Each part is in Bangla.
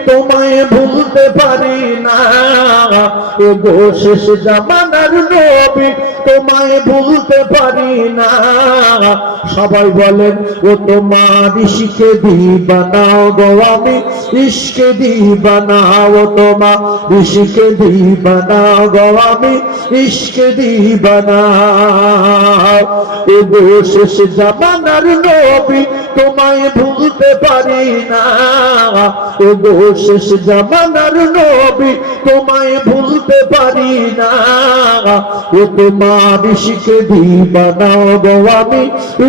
তোমায় ভুলতে পারি না, ও গো শেষ জামানার নবী তোমায় ভুলতে পারি না। সবাই বলেন ও তোমার ইশকে দিবানা গো আমি ইশকে দিবানা, ও তোমার ইশকে দিবানা গো আমি ইশকে দিবানা। ও গো শেষ জামানার নবী তোমায় ভুলতে পারি না, ও গো শেষ জামানার নবী তোমায় ভুলতে পারি না। ও তোমার ইশকে দিবানা গো আমি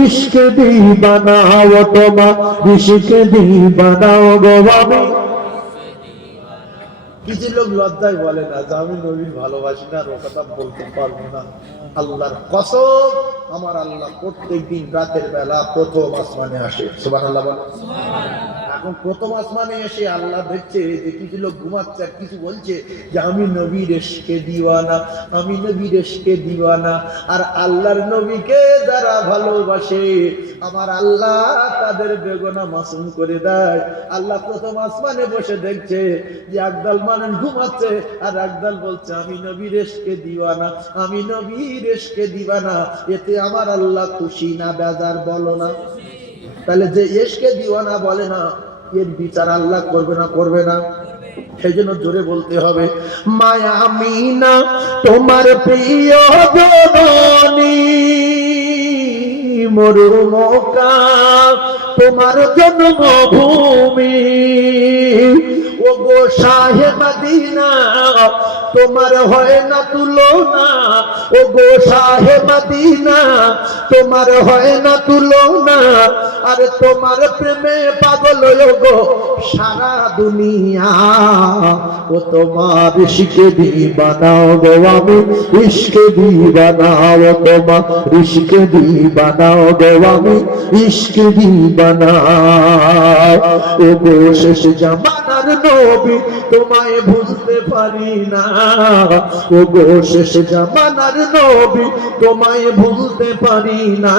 ইশকে দিবানা, ও তোমার ইশকে দিবানা গো আমি। কিছু লোক লজ্জায় বলে না যে আমি নবীর ভালোবাসি না, আর ও কথা বলতে পারবো না। আল্লাহর কসম, আমার আল্লাহ প্রত্যেকদিন রাতের বেলা প্রথম আসমানে আসে। সুবহানাল্লাহ বলেন। এখন প্রথম আসমানে এসে আল্লাহ দেখছে যে কিছু লোক ঘুমাচ্ছে আর কিছু বলছে যে আমি নবীর ইশকে দিওয়ানা, আমি নবীর ইশকে দিওয়ানা। আর আল্লাহর নবীকে যারা ভালোবাসে আমার আল্লাহ তাদের বেগুনা মাসুম করে দেয়। আল্লাহ প্রথম আসমানে বসে দেখছে যে একদল মানুষ ঘুমাচ্ছে আর একদল বলছে আমি নবীর ইশকে দিওয়ানা, আমি নবীর ইশকে দিওয়ানা। এতে আমার আল্লাহ খুশি না বেজার বলো না? তাহলে যে ইশকে দিওয়ানা বলে না এর বিচার আল্লাহ করবে না? করবে না? সেই জন্য জোরে বলতে হবে মায়া আমিনা তোমার প্রিয় জননী, মরু মক্কা তোমার জন্মভূমি। ও গো শাহে মদিনা তোমার হয় না তুলনা, ও গো শাহে মদিনা তোমার হয় না তুলনা। আর তোমার প্রেমে পাগল গো সারা দুনিয়া, ও তোমার ইশকে দিবানা গো আমি ইশকে দিবানা, ও তোমার ইশকে দিবানা গো আমি ইশকে দিবানা। ও গো শেষ জামানার নবী তোমায় ভুলতে পারি না, ও গো শেষ জামানার নবী তোমায় ভুলতে পারি না।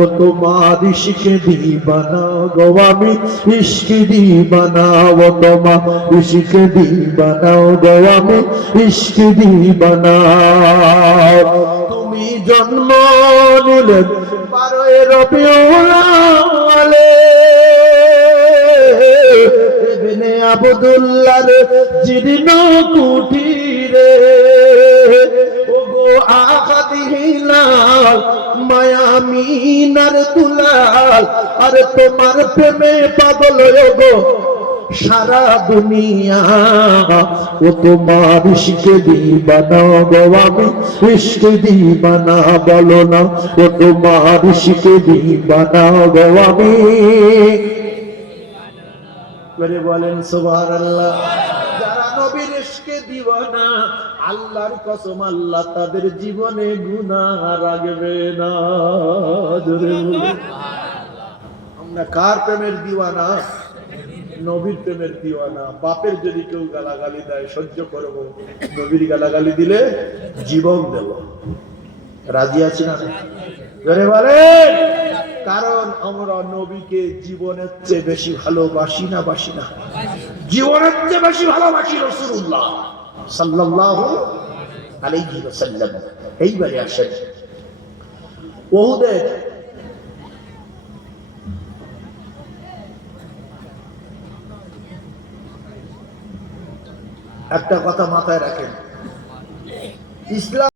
ও তোমার ইশকে দিবানা গো আমি ইশকে দিবানা, ও তোমার ইশকে দিবানা গো আমি ইশকে দিবানা। তুমি জন্ম নিলে 12 রবিউল ইবনে আব্দুল্লাহর জীর্ণ কুটিরে, ও গো আখাদিলাল মায়ামিনার দুলাল। আর তোমার প্রেমে পাগল গো সারা দুনিয়া, ও তোমার ইশকে দিবানা গো আমি ইশকে দিবানা বলো না, ও তোমার ইশকে দিবানা গো আমি। বলেন সুবহানাল্লাহ। যারা নবীর ইশকে দিওয়ানা আল্লাহর কসম আল্লাহ তাদের জীবনে গুনাহ রাখবে না। জোরে বলুন। আমরা কার প্রেমের দিওয়ানা? নবীর প্রেমের দিওয়ানা। বাপের যদি কেউ গালাগালি দেয় সহ্য করবো, নবীর গালাগালি দিলে জীবন দেব। রাজি আছি না? জোরে বলেন। কারণ আমরা নবীকে জীবনের চেয়ে বেশি ভালোবাসি না? বাসি না? জীবনের চেয়ে বেশি ভালোবাসি রাসূলুল্লাহ সাল্লাল্লাহু আলাইহি ওয়াসাল্লাম। এইবারে আসেন উহুদের একটা কথা মাথায় রাখেন, ইসলাম